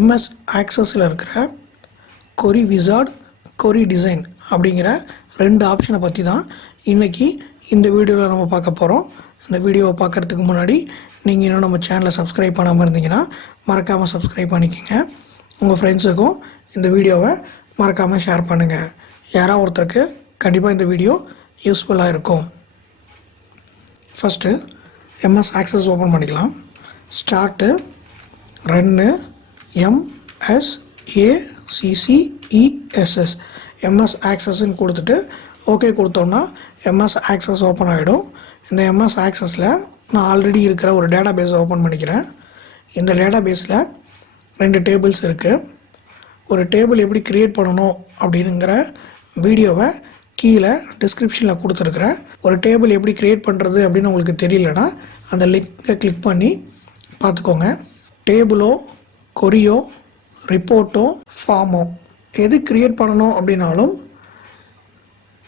MS ஆக்சஸில் இருக்கிற கொரி wizard, கொரி design அப்படிங்கிற 2 ஆப்ஷனை பற்றி தான் இன்றைக்கி இந்த வீடியோவில் நம்ம பார்க்க போகிறோம். இந்த வீடியோவை பார்க்குறதுக்கு முன்னாடி நீங்கள் இன்னும் நம்ம சேனலை சப்ஸ்கிரைப் பண்ணாமல் இருந்தீங்கன்னா மறக்காமல் சப்ஸ்கிரைப் பண்ணிக்கோங்க. உங்கள் ஃப்ரெண்ட்ஸுக்கும் இந்த வீடியோவை மறக்காமல் ஷேர் பண்ணுங்கள். யாராவது ஒருத்தருக்கு கண்டிப்பாக இந்த வீடியோ யூஸ்ஃபுல்லாக இருக்கும். ஃபஸ்ட்டு MS ஆக்சஸ் ஓப்பன் பண்ணிக்கலாம். ஸ்டார்ட்டு ரன்னு MSACCESS MS ஆக்சஸ்ன்னு கொடுத்துட்டு ஓகே கொடுத்தோம்னா MS ஆக்சஸ் ஓப்பன் ஆகிடும். இந்த MS ஆக்சஸில் நான் ஆல்ரெடி இருக்கிற ஒரு டேட்டா பேஸை ஓப்பன் பண்ணிக்கிறேன். இந்த டேட்டா பேஸில் 2 டேபிள்ஸ் இருக்குது. ஒரு டேபிள் எப்படி க்ரியேட் பண்ணணும் அப்படிங்கிற வீடியோவை கீழே டிஸ்கிரிப்ஷனில் கொடுத்துருக்குறேன். ஒரு டேபிள் எப்படி க்ரியேட் பண்ணுறது அப்படின்னு உங்களுக்கு தெரியலனா அந்த லிங்கை கிளிக் பண்ணி பார்த்துக்கோங்க. டேபிளோ, கொரியோ, ரிப்போர்ட்டோ, ஃபார்மோ எது க்ரியேட் பண்ணணும் அப்படின்னாலும்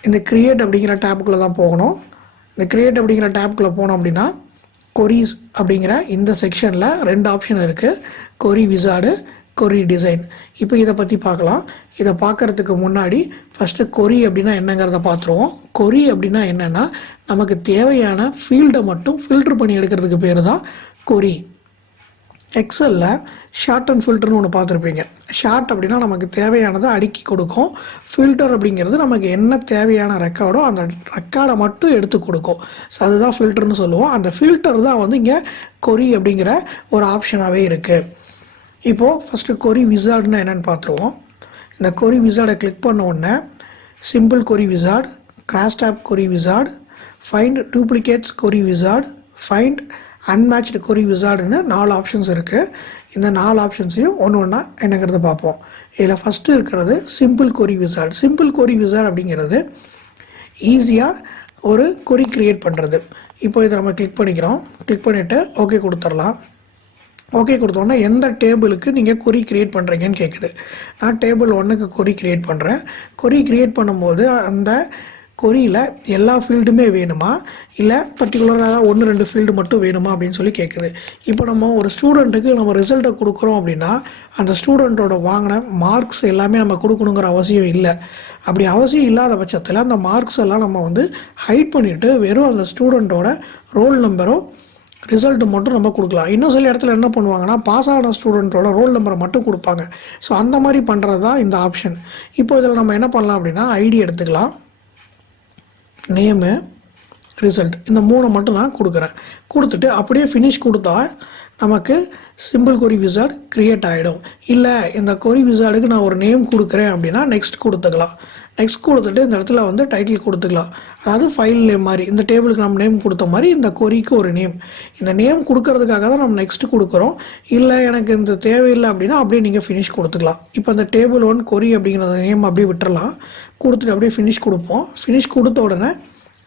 இந்த க்ரியேட் அப்படிங்கிற டேப்புக்குள்ளே தான் போகணும். இந்த க்ரியேட் அப்படிங்கிற டேப்புக்குள்ளே போனோம் அப்படின்னா கொரிஸ் அப்படிங்கிற இந்த செக்ஷனில் 2 ஆப்ஷன் இருக்குது. கொரி விசார்டு, கொரி டிசைன். இப்போ இதை பற்றி பார்க்கலாம். இதை பார்க்குறதுக்கு முன்னாடி ஃபஸ்ட்டு கொரி அப்படின்னா என்னங்கிறத பார்த்துருவோம். கொரி அப்படின்னா என்னென்னா நமக்கு தேவையான ஃபீல்டை மட்டும் ஃபில்ட்ரு பண்ணி எடுக்கிறதுக்கு பேர் தான் கொரி. எக்ஸலில் ஷார்ட் அண்ட் ஃபில்டர்னு ஒன்று பார்த்துருப்பீங்க. ஷார்ட் அப்படின்னா நமக்கு தேவையானதை அடுக்கி கொடுக்கும். ஃபில்டர் அப்படிங்கிறது நமக்கு என்ன தேவையான ரெக்கார்டோ அந்த ரெக்கார்டை மட்டும் எடுத்து கொடுக்கும். ஸோ அதுதான் ஃபில்டர்னு சொல்லுவோம். அந்த ஃபில்டர் தான் வந்து இங்கே கொரி அப்படிங்கிற ஒரு ஆப்ஷனாகவே இருக்குது. இப்போது ஃபஸ்ட்டு கொரி விசார்டுனா என்னென்னு பார்த்துருவோம். இந்த கொரி விசார்டை கிளிக் பண்ண உடனே சிம்பிள் கொரி விசார்ட், கிராஸ்டாப் கொரி விசார்ட், ஃபைண்ட் டூப்ளிகேட்ஸ் கொரி விசார்ட், ஃபைண்ட் அன்மேட்ச்டு கொரி விசார்டுன்னு 4 ஆப்ஷன்ஸ் இருக்குது. இந்த 4 ஆப்ஷன்ஸையும் ஒன்று ஒன்றா என்னங்கிறத பார்ப்போம். இதில் ஃபஸ்ட்டு இருக்கிறது சிம்பிள் கொரி விசார்ட். சிம்பிள் கொரி விசார்ட் அப்படிங்கிறது ஈஸியாக ஒரு கொரி க்ரியேட் பண்ணுறது. இப்போ இதை நம்ம கிளிக் பண்ணிக்கிறோம். கிளிக் பண்ணிவிட்டு ஓகே கொடுத்துடலாம். ஓகே கொடுத்தோன்னா எந்த டேபிளுக்கு நீங்கள் கொரி க்ரியேட் பண்ணுறீங்கன்னு கேட்குது. நான் டேபிள் 1க்கு கொரி க்ரியேட் பண்ணுறேன். கொரி க்ரியேட் பண்ணும்போது அந்த கொரியில் எல்லா ஃபீல்டுமே வேணுமா இல்லை பர்டிகுலராக 1-2 ஃபீல்டு மட்டும் வேணுமா அப்படின்னு சொல்லி கேட்குது. இப்போ நம்ம ஒரு ஸ்டூடெண்ட்டுக்கு நம்ம ரிசல்ட்டை கொடுக்குறோம் அப்படின்னா அந்த ஸ்டூடெண்ட்டோட வாங்கின மார்க்ஸ் எல்லாமே நம்ம கொடுக்கணுங்கிற அவசியம் இல்லை. அப்படி அவசியம் இல்லாத பட்சத்தில் அந்த மார்க்ஸ் எல்லாம் நம்ம வந்து ஹைட் பண்ணிவிட்டு வெறும் அந்த ஸ்டூடெண்ட்டோட ரோல் நம்பரோ ரிசல்ட்டு மட்டும் நம்ம கொடுக்கலாம். இன்னும் சில இடத்துல என்ன பண்ணுவாங்கன்னா பாஸ் ஆன ஸ்டூடெண்ட்டோட ரோல் நம்பரை மட்டும் கொடுப்பாங்க. ஸோ அந்த மாதிரி பண்ணுறது தான் இந்த ஆப்ஷன். இப்போ இதில் நம்ம என்ன பண்ணலாம் அப்படின்னா ஐடி எடுத்துக்கலாம், நேமு, ரிசல்ட், இந்த 3 மட்டும் நான் கொடுக்குறேன். கொடுத்துட்டு அப்படியே ஃபினிஷ் கொடுத்தா நமக்கு சிம்பிள் கொரி விசார்ட் க்ரியேட் ஆகிடும். இல்லை இந்த கொரி விசார்டுக்கு நான் ஒரு நேம் கொடுக்குறேன் அப்படின்னா நெக்ஸ்ட் கொடுத்துக்கலாம். நெக்ஸ்ட் கொடுத்துட்டு இந்த இடத்துல வந்து டைட்டில் கொடுத்துக்கலாம். அதாவது ஃபைல் நேம் மாதிரி இந்த டேபிளுக்கு நம்ம நேம் கொடுத்த மாதிரி இந்த கொரிக்கு ஒரு நேம். இந்த நேம் கொடுக்கறதுக்காக தான் நம்ம நெக்ஸ்ட் கொடுக்குறோம். இல்லை எனக்கு இந்த தேவையில்லை அப்படின்னா அப்படியே நீங்கள் ஃபினிஷ் கொடுத்துக்கலாம். இப்போ அந்த டேபிள் 1 கொரி அப்படிங்கிற நேம் அப்படியே விட்டுறலாம். கொடுத்துட்டு அப்படியே ஃபினிஷ் கொடுப்போம். ஃபினிஷ் கொடுத்த உடனே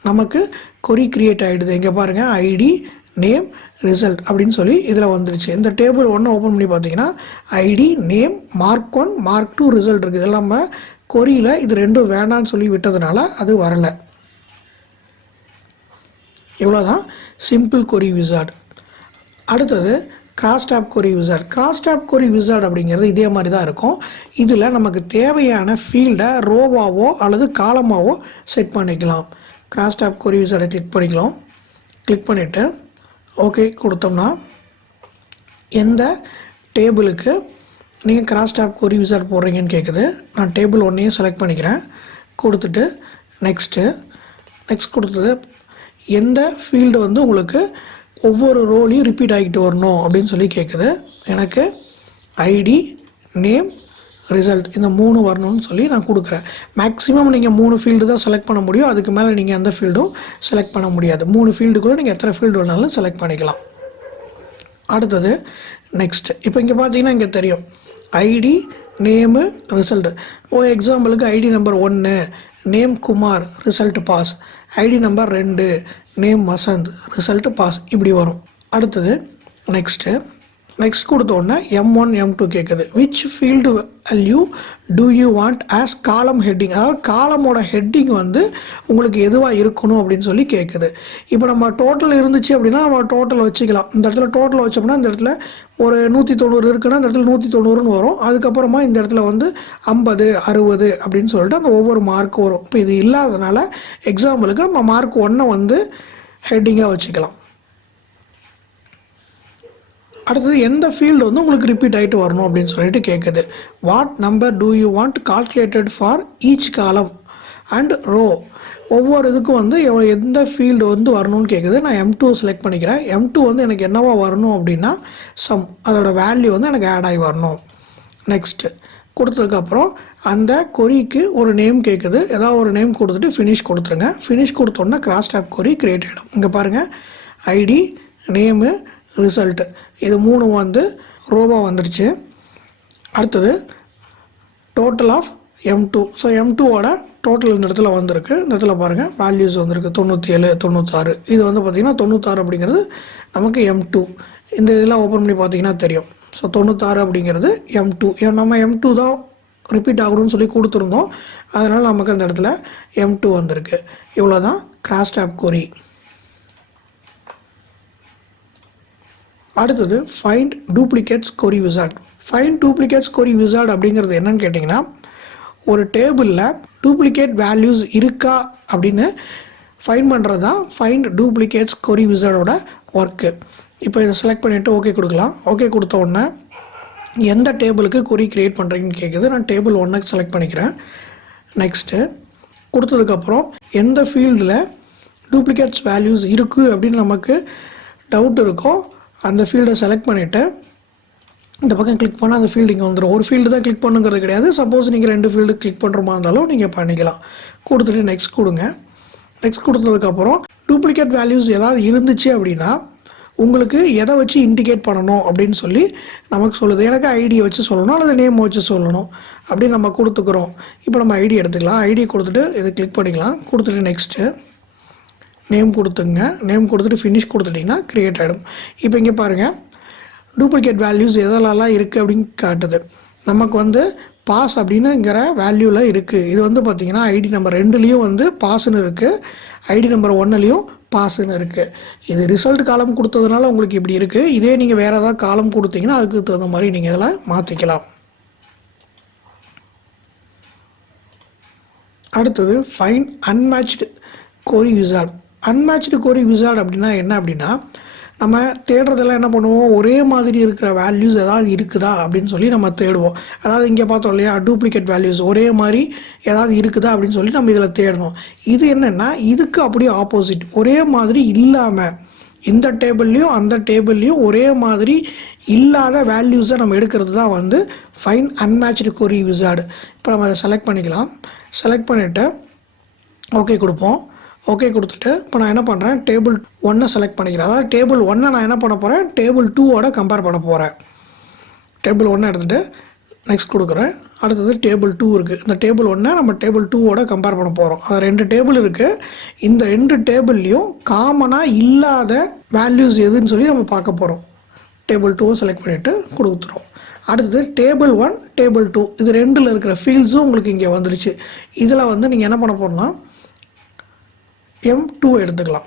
நமக்கு கொரி க்ரியேட் ஆகிடுது. இங்கே பாருங்கள் ஐடி, நேம், ரிசல்ட் அப்படின்னு சொல்லி இதில் வந்துருச்சு. இந்த டேபிள் 1 ஓப்பன் பண்ணி பார்த்தீங்கன்னா ID, name, mark 1, mark 2, result இருக்குது. இதெல்லாம் நம்ம கொரியில் இது 2 வேண்டான்னு சொல்லி விட்டதுனால அது வரலை. இவ்வளோதான் சிம்பிள் கொரி விசார்ட். அடுத்தது கிராஸ்டாப் கொரி விசார்ட். கிராஸ்டாப் கொரி விசார்ட் அப்படிங்கிறது இதே மாதிரி தான் இருக்கும். இதில் நமக்கு தேவையான ஃபீல்டை ரோவாவோ அல்லது காலமாவோ செட் பண்ணிக்கலாம். கிராஸ்டாப் கொரி விசார்டை கிளிக் பண்ணிக்கலாம். கிளிக் பண்ணிவிட்டு ஓகே கொடுத்தோம்னா எந்த டேபிளுக்கு நீங்கள் கிராஸ்டாப் கொரி விசார்ட் போடுறீங்கன்னு கேட்குது. நான் டேபிள் 1ஐயும் செலக்ட் பண்ணிக்கிறேன். கொடுத்துட்டு நெக்ஸ்ட் கொடுத்தது எந்த ஃபீல்டு வந்து உங்களுக்கு ஒவ்வொரு ரோலையும் ரிப்பீட் ஆகிட்டு வரணும் அப்படின்னு சொல்லி கேட்குது. எனக்கு ஐடி, நேம், ரிசல்ட் இந்த 3 வரணும்னு சொல்லி நான் கொடுக்குறேன். மேக்ஸிமம் நீங்கள் 3 ஃபீல்டு தான் செலக்ட் பண்ண முடியும். அதுக்கு மேலே நீங்கள் எந்த ஃபீல்டும் செலக்ட் பண்ண முடியாது. 3 ஃபீல்டு கூட நீங்கள் எத்தனை ஃபீல்டு வேணாலும் செலக்ட் பண்ணிக்கலாம். அடுத்தது நெக்ஸ்ட். இப்போ இங்கே பார்த்தீங்கன்னா இங்கே தெரியும் ஐடி, நேமு, ரிசல்ட்டு. எக்ஸாம்பிளுக்கு ID number 1 name Kumar, result pass. ID number 2 name Vasanth, result pass. இப்படி வரும். அடுத்தது நெக்ஸ்ட்டு நெக்ஸ்ட் கொடுத்த உடனே M1 M2 கேட்குது. Which field value do you want as column heading, அதாவது காலமோட ஹெட்டிங் வந்து உங்களுக்கு எதுவாக இருக்கணும் அப்படின்னு சொல்லி கேட்குது. இப்போ நம்ம டோட்டல் இருந்துச்சு அப்படின்னா நம்ம டோட்டல் வச்சுக்கலாம். இந்த இடத்துல டோட்டல் வச்சோம்னா இந்த இடத்துல ஒரு 190 இருக்குன்னா இந்த இடத்துல 190ன்னு வரும். அதுக்கப்புறமா இந்த இடத்துல வந்து 50 60 அப்படின்னு சொல்லிட்டு அந்த ஒவ்வொரு மார்க் வரும். இப்போ இது இல்லாதனால எக்ஸாம்பிளுக்கு நம்ம மார்க் 1 வந்து ஹெட்டிங்காக வச்சுக்கலாம். அடுத்தது எந்த ஃபீல்டு வந்து உங்களுக்கு ரிப்பீட் ஆகிட்டு வரணும் அப்படின்னு சொல்லிட்டு கேட்குது. What number do you want calculated for each column and row, ஒவ்வொரு இதுக்கும் வந்து எந்த ஃபீல்டு வந்து வரணும்னு கேட்குது. நான் M2 செலக்ட் பண்ணிக்கிறேன். M2 வந்து எனக்கு என்னவா வரணும் அப்படின்னா சம், அதோட வேல்யூ வந்து எனக்கு ஆட் ஆகி வரணும். நெக்ஸ்ட்டு கொடுத்ததுக்கப்புறம் அந்த கொரிக்கு ஒரு நேம் கேட்குது. ஏதாவது ஒரு நேம் கொடுத்துட்டு ஃபினிஷ் கொடுத்துருங்க. ஃபினிஷ் கொடுத்தோன்னா கிராஸ் டேப் கொரி கிரியேட் ஆகிடும். இங்கே பாருங்கள், ஐடி, நேமு, ரிசல்ட்டு, இது 3 வந்து ரோவாக வந்துருச்சு. அடுத்தது டோட்டல் ஆஃப் M2. ஸோ M2ஓட டோட்டல் இந்த இடத்துல வந்திருக்கு. இந்த இடத்துல பாருங்கள் வேல்யூஸ் வந்திருக்கு 97 96. இது வந்து பார்த்திங்கன்னா 96 அப்படிங்கிறது நமக்கு M2. இந்த இதெல்லாம் ஓப்பன் பண்ணி பார்த்தீங்கன்னா தெரியும். ஸோ 96 அப்படிங்கிறது M2. நம்ம M2 தான் ரிப்பீட் ஆகணும்னு சொல்லி கொடுத்துருந்தோம். அதனால் நமக்கு அந்த இடத்துல M2 வந்திருக்கு. இவ்வளோ தான் கிராஸ் டேப் கொரி. அடுத்தது ஃபைண்ட் டூப்ளிகேட்ஸ் கொரி விசார்ட். ஃபைண்ட் டூப்ளிகேட்ஸ் கொரி விசார்ட் அப்படிங்கிறது என்னன்னு கேட்டிங்கன்னா, ஒரு டேபிளில் டூப்ளிகேட் வேல்யூஸ் இருக்கா அப்படின்னு ஃபைண்ட் பண்ணுறது தான் ஃபைண்ட் டூப்ளிகேட்ஸ் கொரி விசார்டோட ஒர்க்கு. இப்போ இதை செலக்ட் பண்ணிவிட்டு ஓகே கொடுக்கலாம். ஓகே கொடுத்த உடனே எந்த டேபிளுக்கு கொரி க்ரியேட் பண்ணுறீங்கன்னு கேட்குது. நான் டேபிள் 1 செலக்ட் பண்ணிக்கிறேன். நெக்ஸ்ட்டு கொடுத்ததுக்கப்புறம் எந்த ஃபீல்டில் டூப்ளிகேட்ஸ் வேல்யூஸ் இருக்குது அப்படின்னு நமக்கு டவுட் இருக்கோ அந்த ஃபீல்டை செலக்ட் பண்ணிவிட்டு இந்த பக்கம் கிளிக் பண்ணால் அந்த ஃபீல்டு இங்கே வந்துடும். ஒரு ஃபீல்டு தான் கிளிக் பண்ணுங்கிறது கிடையாது. சப்போஸ் நீங்கள் 2 ஃபீல்டு கிளிக் பண்ணுறமா இருந்தாலும் நீங்கள் பண்ணிக்கலாம். கொடுத்துட்டு நெக்ஸ்ட் கொடுங்க. நெக்ஸ்ட் கொடுத்ததுக்கப்புறம் டூப்ளிகேட் வேல்யூஸ் ஏதாவது இருந்துச்சு அப்படின்னா உங்களுக்கு எதை வச்சு இண்டிகேட் பண்ணணும் அப்படின்னு சொல்லி நமக்கு சொல்லுது. எனக்கு ஐடியை வச்சு சொல்லணும் அல்லது நேம் வச்சு சொல்லணும் அப்படின்னு நம்ம கொடுத்துக்குறோம். இப்போ நம்ம ஐடி எடுத்துக்கலாம். ஐடி கொடுத்துட்டு இதை கிளிக் பண்ணிக்கலாம். கொடுத்துட்டு நெக்ஸ்ட்டு நேம் கொடுத்துங்க. நேம் கொடுத்துட்டு ஃபினிஷ் கொடுத்துட்டிங்கன்னா க்ரியேட் ஆகிடும். இப்போ இங்கே பாருங்கள் டூப்ளிகேட் வேல்யூஸ் எதெல்லாம் இருக்குது அப்படின்னு காட்டுது. நமக்கு வந்து பாஸ் அப்படின்னுங்கிற வேல்யூவில் இருக்குது. இது வந்து பார்த்திங்கன்னா ஐடி நம்பர் 2லேயும் வந்து பாஸ்ன்னு இருக்குது, ஐடி நம்பர் 1லேயும் பாஸ்ன்னு இருக்குது. இது ரிசல்ட் காலம் கொடுத்ததுனால உங்களுக்கு இப்படி இருக்குது. இதே நீங்கள் வேறு ஏதாவது காலம் கொடுத்தீங்கன்னா அதுக்கு தகுந்த மாதிரி நீங்கள் இதில் மாற்றிக்கலாம். அடுத்தது ஃபைண்ட் அன்மேட்ச்டு கொரி விசார்ட். அன்மேட்ச்டு கொரி விசார்ட் அப்படின்னா என்ன அப்படின்னா, நம்ம தேடுறதெல்லாம் என்ன பண்ணுவோம், ஒரே மாதிரி இருக்கிற வேல்யூஸ் ஏதாவது இருக்குதா அப்படின்னு சொல்லி நம்ம தேடுவோம். அதாவது இங்கே பார்த்தோம் இல்லையா, டூப்ளிகேட் வேல்யூஸ் ஒரே மாதிரி ஏதாவது இருக்குதா அப்படின்னு சொல்லி நம்ம இதில் தேடணும். இது என்னென்னா இதுக்கு அப்படியே ஆப்போசிட், ஒரே மாதிரி இல்லாமல் இந்த டேபிள்லேயும் அந்த டேபிள்லேயும் ஒரே மாதிரி இல்லாத வேல்யூஸை நம்ம எடுக்கிறது தான் வந்து ஃபைண்ட் அன்மேட்ச்டு கொரி விசார்ட். இப்போ நம்ம அதை செலக்ட் பண்ணிக்கலாம். செலக்ட் பண்ணிவிட்டு ஓகே கொடுப்போம். ஓகே கொடுத்துட்டு இப்போ நான் என்ன பண்ணுறேன், டேபிள் 1 செலக்ட் பண்ணிக்கிறேன். அதாவது டேபிள் 1 நான் என்ன பண்ண போகிறேன், டேபிள் 2ஓட கம்பேர் பண்ண போகிறேன். டேபிள் 1 எடுத்துகிட்டு நெக்ஸ்ட் கொடுக்குறேன். அடுத்தது டேபிள் 2 இருக்குது. இந்த டேபிள் 1 நம்ம டேபிள் 2ஓட கம்பேர் பண்ண போகிறோம். அது 2 டேபிள் இருக்குது. இந்த 2 டேபிள்லேயும் காமனாக இல்லாத வேல்யூஸ் எதுன்னு சொல்லி நம்ம பார்க்க போகிறோம். டேபிள் 2 செலக்ட் பண்ணிவிட்டு கொடுத்துரும். அடுத்தது டேபிள் 1 டேபிள் 2 இது 2ல் இருக்கிற ஃபீல்ட்ஸும் உங்களுக்கு இங்கே வந்துருச்சு. இதில் வந்து நீங்கள் என்ன பண்ண போகிறோம்னா M2 எடுத்துக்கலாம்.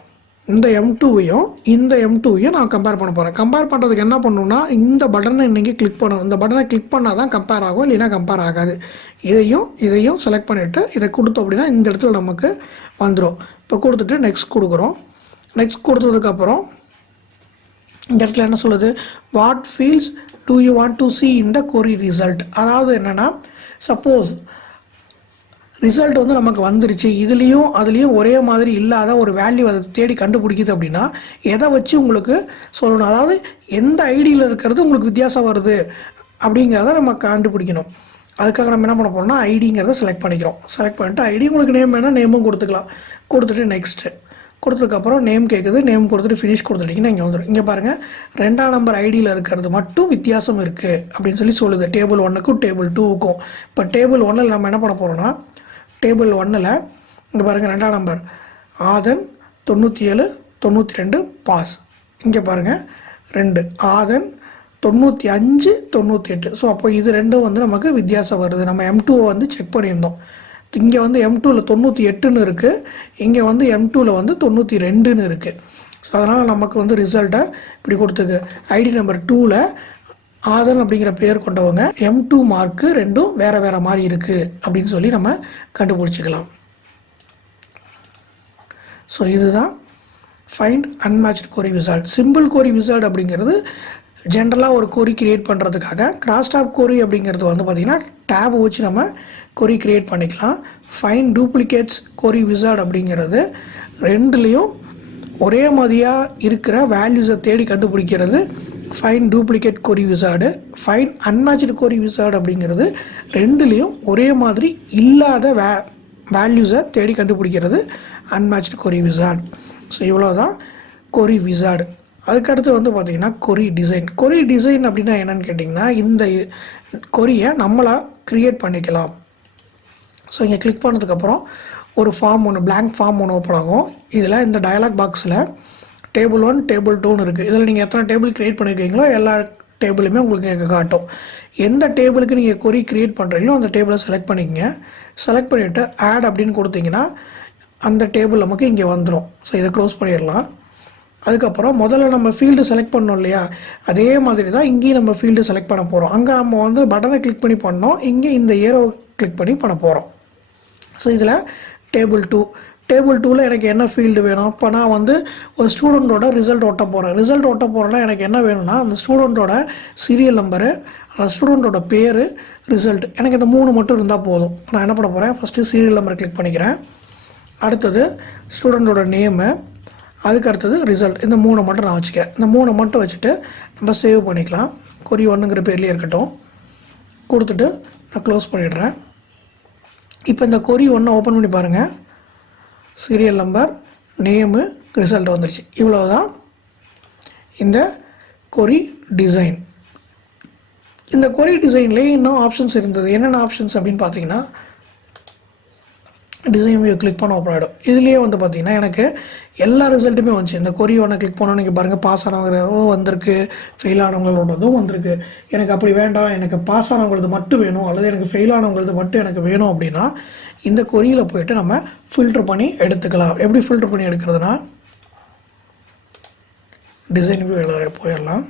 இந்த M2வையும் இந்த M2வையும் நான் கம்பேர் பண்ண போகிறேன். கம்பேர் பண்ணுறதுக்கு என்ன பண்ணணும்னா இந்த பட்டனை இன்றைக்கி கிளிக் பண்ணணும். இந்த பட்டனை கிளிக் பண்ணால் தான் கம்பேர் ஆகும், இல்லைன்னா கம்பேர் ஆகாது. இதையும் செலக்ட் பண்ணிவிட்டு இதை கொடுத்தோம் அப்படின்னா இந்த இடத்துல நமக்கு வந்துடும். இப்போ கொடுத்துட்டு நெக்ஸ்ட் கொடுக்குறோம். நெக்ஸ்ட் கொடுத்ததுக்கப்புறம் இந்த இடத்துல என்ன சொல்லுது, what fields do you want to see in the query result. அதாவது என்னென்னா சப்போஸ் ரிசல்ட் வந்து நமக்கு வந்துருச்சு, இதுலேயும் அதுலேயும் ஒரே மாதிரி இல்லாத ஒரு வேல்யூ அதை தேடி கண்டுபிடிக்குது அப்படின்னா எதை வச்சு உங்களுக்கு சொல்லணும், அதாவது எந்த ஐடியில் இருக்கிறது உங்களுக்கு வித்தியாசம் வருது அப்படிங்கிறத நம்ம கண்டுபிடிக்கணும். அதுக்காக நம்ம என்ன பண்ண போகிறோம்னா ஐடிங்கிறத செலக்ட் பண்ணிக்கிறோம். செலக்ட் பண்ணிட்டு ஐடி உங்களுக்கு நேம் வேணால் நேமும் கொடுத்துக்கலாம். கொடுத்துட்டு நெக்ஸ்ட்டு கொடுத்ததுக்கப்புறம் நேம் கேட்குது. நேம் கொடுத்துட்டு ஃபினிஷ் கொடுத்துட்டிங்கன்னா இங்கே வந்துடும். இங்கே பாருங்கள் 2ஆம் நம்பர் ஐடியில் இருக்கிறது மட்டும் வித்தியாசம் இருக்குது அப்படின்னு சொல்லி சொல்லுது, டேபிள் 1க்கும் டேபிள் 2க்கும். இப்போ டேபிள் 1ல் நம்ம என்ன பண்ண போகிறோம்னா டேபிள் 1ல் இங்கே பாருங்கள் 2ஆம் நம்பர் ஆதன் 97 92 பாஸ். இங்கே பாருங்கள் 2 ஆதன் 95 98. ஸோ அப்போ இது ரெண்டும் வந்து நமக்கு வித்தியாசம் வருது. நம்ம M2 வந்து செக் பண்ணியிருந்தோம். இங்கே வந்து M2ல 98ன்னு இருக்குது, இங்கே வந்து M2ல வந்து 92ன்னு இருக்குது. ஸோ அதனால் நமக்கு வந்து ரிசல்ட்டை இப்படி கொடுத்துருக்கு. ஐடி நம்பர் 2ல ஆதன் அப்படிங்கிற பேர் கொண்டவங்க M2 மார்க்கு ரெண்டும் வேறு வேறு மாதிரி இருக்குது அப்படின்னு சொல்லி நம்ம கண்டுபிடிச்சிக்கலாம். ஸோ இதுதான் ஃபைண்ட் அன்மேட்ச்டு கொரி விசார்ட். சிம்பிள் கொரி விசார்ட் அப்படிங்கிறது ஜென்ரலாக ஒரு கொரி கிரியேட் பண்ணுறதுக்காக. கிராஸ் டாப் கொரி அப்படிங்கிறது வந்து பார்த்திங்கன்னா டேப் வச்சு நம்ம கொரி கிரியேட் பண்ணிக்கலாம். ஃபைண்ட் டூப்ளிகேட்ஸ் கொரி விசார்ட் அப்படிங்கிறது ரெண்டுலேயும் ஒரே மாதிரியாக இருக்கிற வேல்யூஸை தேடி கண்டுபிடிக்கிறது ஃபைண்ட் டூப்ளிகேட் கொரி விசார்டு. ஃபைண்ட் அன்மேட்ச்டு கொரி விசார்டு அப்படிங்கிறது ரெண்டுலேயும் ஒரே மாதிரி இல்லாத வேல்யூஸை தேடி கண்டுபிடிக்கிறது அன்மேட்ச்டு கொரி விசார்ட். ஸோ இவ்வளோ தான் கொரி விசார்டு. அதுக்கடுத்து வந்து பார்த்திங்கன்னா கொரி டிசைன். கொரி டிசைன் அப்படின்னா என்னென்னு கேட்டிங்கன்னா, இந்த கொரியை நம்மளாக க்ரியேட் பண்ணிக்கலாம். ஸோ இங்கே கிளிக் பண்ணதுக்கப்புறம் ஒரு ஃபார்ம் ஒன்று, பிளாங்க் ஃபார்ம் ஒன்று ஓப்பன் ஆகும். இதில் இந்த டயலாக் பாக்ஸில் டேபிள் 1 டேபிள் 2ன்னு இருக்குது. இதில் நீங்கள் எத்தனை டேபிள் க்ரியேட் பண்ணியிருக்கீங்களோ எல்லா டேபிளுமே உங்களுக்கு இங்கே காட்டும். எந்த டேபிளுக்கு நீங்கள் கொரி க்ரியேட் பண்ணுறீங்களோ அந்த டேபிளை செலக்ட் பண்ணிக்கங்க. செலக்ட் பண்ணிவிட்டு ஆட் அப்படின்னு கொடுத்தீங்கன்னா அந்த டேபிள் நமக்கு இங்கே வந்துடும். ஸோ இதை க்ளோஸ் பண்ணிடலாம். அதுக்கப்புறம் முதல்ல நம்ம ஃபீல்டு செலக்ட் பண்ணோம் இல்லையா, அதே மாதிரி தான் இங்கேயும் நம்ம ஃபீல்டு செலக்ட் பண்ண போகிறோம். அங்கே நம்ம வந்து பட்டனை கிளிக் பண்ணி பண்ணோம், இங்கே இந்த ஏரோ கிளிக் பண்ணி பண்ண போகிறோம். ஸோ இதில் டேபிள் 2, டேபிள் 2ல் எனக்கு என்ன ஃபீல்டு வேணும்? இப்போ நான் வந்து ஒரு ஸ்டூடெண்ட்டோட ரிசல்ட் ஒட்ட போகிறேன். ரிசல்ட் ஒட்ட போகிறேன்னா எனக்கு என்ன வேணும்னா, அந்த ஸ்டூடெண்ட்டோட சீரியல் நம்பரு, அந்த ஸ்டூடெண்ட்டோட பேர், ரிசல்ட், எனக்கு இந்த 3 மட்டும் இருந்தால் போதும். நான் என்ன பண்ண போகிறேன், ஃபஸ்ட்டு சீரியல் நம்பர் கிளிக் பண்ணிக்கிறேன். அடுத்தது ஸ்டூடெண்ட்டோட நேமு, அதுக்கு அடுத்தது ரிசல்ட். இந்த 3 மட்டும் நான் வச்சுக்கிறேன். இந்த 3 மட்டும் வச்சுட்டு நம்ம சேவ் பண்ணிக்கலாம். கொரி 1ங்கிற பேர்லேயே இருக்கட்டும். கொடுத்துட்டு நான் க்ளோஸ் பண்ணிடுறேன். இப்போ இந்த கொரி 1 ஓப்பன் பண்ணி பாருங்கள். சீரியல் நம்பர், நேமு, ரிசல்ட் வந்துடுச்சு. இவ்வளோ தான் இந்த கொரி டிசைன். இந்த கொரி டிசைன்லேயே இன்னும் ஆப்ஷன்ஸ் இருந்தது. என்னென்ன ஆப்ஷன்ஸ் அப்படின்னு பார்த்தீங்கன்னா, டிசைன் வியூ கிளிக் பண்ண ஓப்பன் ஆகிடும். இதுலேயே வந்து பார்த்திங்கன்னா எனக்கு எல்லா ரிசல்ட்டுமே வந்துச்சு. இந்த கொரி 1 கிளிக் பண்ணோன்னு நீங்கள் பாருங்கள், பாஸ் ஆனவங்களும் வந்திருக்கு, ஃபெயில் ஆனவங்களோடதும் வந்திருக்கு. எனக்கு அப்படி வேண்டாம், எனக்கு பாஸ் ஆனவங்களது மட்டும் வேணும், அல்லது எனக்கு ஃபெயில் ஆனவங்களது மட்டும் எனக்கு வேணும் அப்படின்னா இந்த கொரியில் போய்ட்டு நம்ம ஃபில்ட்ரு பண்ணி எடுத்துக்கலாம். எப்படி ஃபில்ட்ரு பண்ணி எடுக்கிறதுனா, டிசைன் வியூ போயிடலாம்.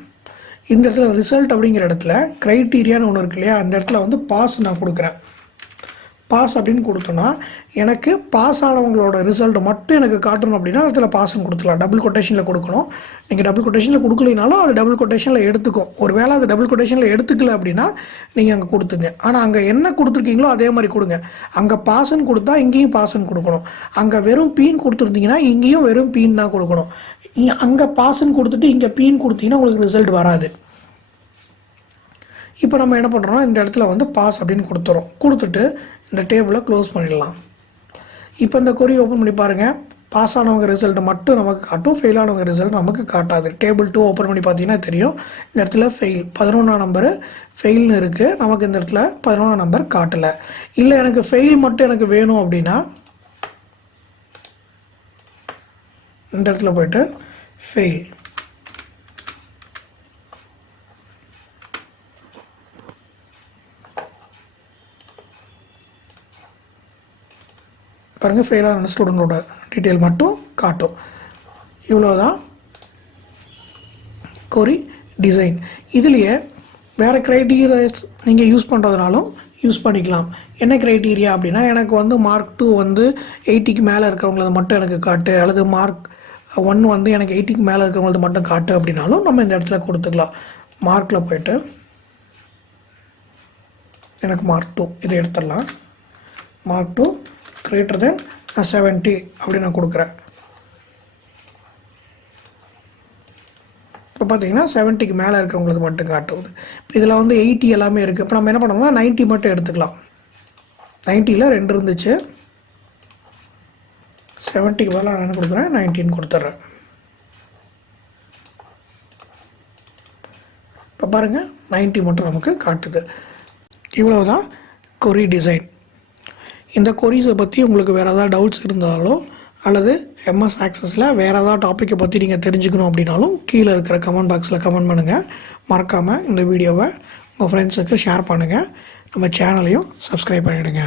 இந்த இடத்துல ரிசல்ட் அப்படிங்கிற இடத்துல க்ரைட்டீரியான்னு ஒன்று இருக்கு இல்லையா, அந்த இடத்துல வந்து பாஸ் நான் கொடுக்குறேன். பாஸ் அப்படின்னு கொடுத்தோன்னா எனக்கு பாஸ் ஆனவங்களோட ரிசல்ட் மட்டும் எனக்கு காட்டணும் அப்படின்னா அதில் பாஸ்ன்னு கொடுத்துக்கலாம். டபுள் கொட்டேஷனில் கொடுக்கணும். நீங்கள் டபுள் கொட்டேஷனில் கொடுக்கலினாலும் அது டபுள் கொட்டேஷனில் எடுத்துக்கும். ஒரு வேளை அது டபுள் கொட்டேஷனில் எடுத்துக்கல அப்படின்னா நீங்கள் அங்கே கொடுத்துங்க. ஆனால் அங்கே என்ன கொடுத்துருக்கீங்களோ அதே மாதிரி கொடுங்க. அங்கே பாஸ்ன்னு கொடுத்தா இங்கேயும் பாஸ்ன்னு கொடுக்கணும். அங்கே வெறும் பீன் கொடுத்துருந்தீங்கன்னா இங்கேயும் வெறும் பீன் தான் கொடுக்கணும். அங்கே பாஸ்ன்னு கொடுத்துட்டு இங்கே பீன் கொடுத்தீங்கன்னா உங்களுக்கு ரிசல்ட் வராது. இப்போ நம்ம என்ன பண்ணுறோம், இந்த இடத்துல வந்து பாஸ் அப்படின்னு கொடுத்துறோம். கொடுத்துட்டு இந்த டேபிளை க்ளோஸ் பண்ணிடலாம். இப்போ இந்த கொரி ஓப்பன் பண்ணி பாருங்கள். பாஸ் ஆனவங்க ரிசல்ட் மட்டும் நமக்கு காட்டும், ஃபெயில் ஆனவங்க ரிசல்ட் நமக்கு காட்டாது. டேபிள் 2 ஓப்பன் பண்ணி பார்த்தீங்கன்னா தெரியும். இந்த இடத்துல ஃபெயில் 11ஆம் நம்பரு ஃபெயில்னு இருக்குது. நமக்கு இந்த இடத்துல 11ஆம் நம்பர் காட்டலை. இல்லை எனக்கு ஃபெயில் மட்டும் எனக்கு வேணும் அப்படின்னா இந்த இடத்துல போய்ட்டு ஃபெயில், பாருங்கள், ஃபெயிலான ஸ்டூடெண்ட்டோட டீட்டெயில் மட்டும் காட்டும். இவ்வளோ தான் கொரி டிசைன். இதுலேயே வேறு க்ரைட்டீரியாஸ் நீங்கள் யூஸ் பண்ணுறதுனாலும் யூஸ் பண்ணிக்கலாம். என்ன க்ரைட்டீரியா அப்படின்னா, எனக்கு வந்து மார்க் 2 வந்து 80க்கு மேலே இருக்கிறவங்களது மட்டும் எனக்கு காட்டு, அல்லது மார்க் 1 வந்து எனக்கு 80க்கு மேலே இருக்கிறவங்களது மட்டும் காட்டு அப்படின்னாலும் நம்ம இந்த இடத்துல கொடுத்துக்கலாம். மார்க்கில் போய்ட்டு எனக்கு மார்க் 2 இதை எடுத்துடலாம். மார்க் 2 greater than 70 அப்படின்னு நான் கொடுக்குறேன். இப்போ பார்த்தீங்கன்னா 70க்கு மேலே இருக்கிறவங்களுக்கு மட்டும் காட்டுவது. இப்போ இதில் வந்து 80 எல்லாமே இருக்குது. இப்போ நம்ம என்ன பண்ணோம்னா 90 மட்டும் எடுத்துக்கலாம். 90ல் 2 இருந்துச்சு, 70க்கு பதிலாக நான் என்ன கொடுக்குறேன், 19 கொடுத்துட்றேன். இப்போ பாருங்கள், 90 மட்டும் நமக்கு காட்டுது. இவ்வளோ தான் கொரி டிசைன். இந்த கொரிஸை பற்றி உங்களுக்கு வேறு ஏதாவது டவுட்ஸ் இருந்தாலோ அல்லது எம்எஸ் ஆக்சஸில் வேறு ஏதாவது டாப்பிக்கை பற்றி நீங்கள் தெரிஞ்சுக்கணும் அப்படின்னாலும் கீழே இருக்கிற கமெண்ட் பாக்ஸில் கமெண்ட் பண்ணுங்கள். மறக்காமல் இந்த வீடியோவை உங்கள் ஃப்ரெண்ட்ஸுக்கு ஷேர் பண்ணுங்கள். நம்ம சேனலையும் சப்ஸ்கிரைப் பண்ணிவிடுங்க.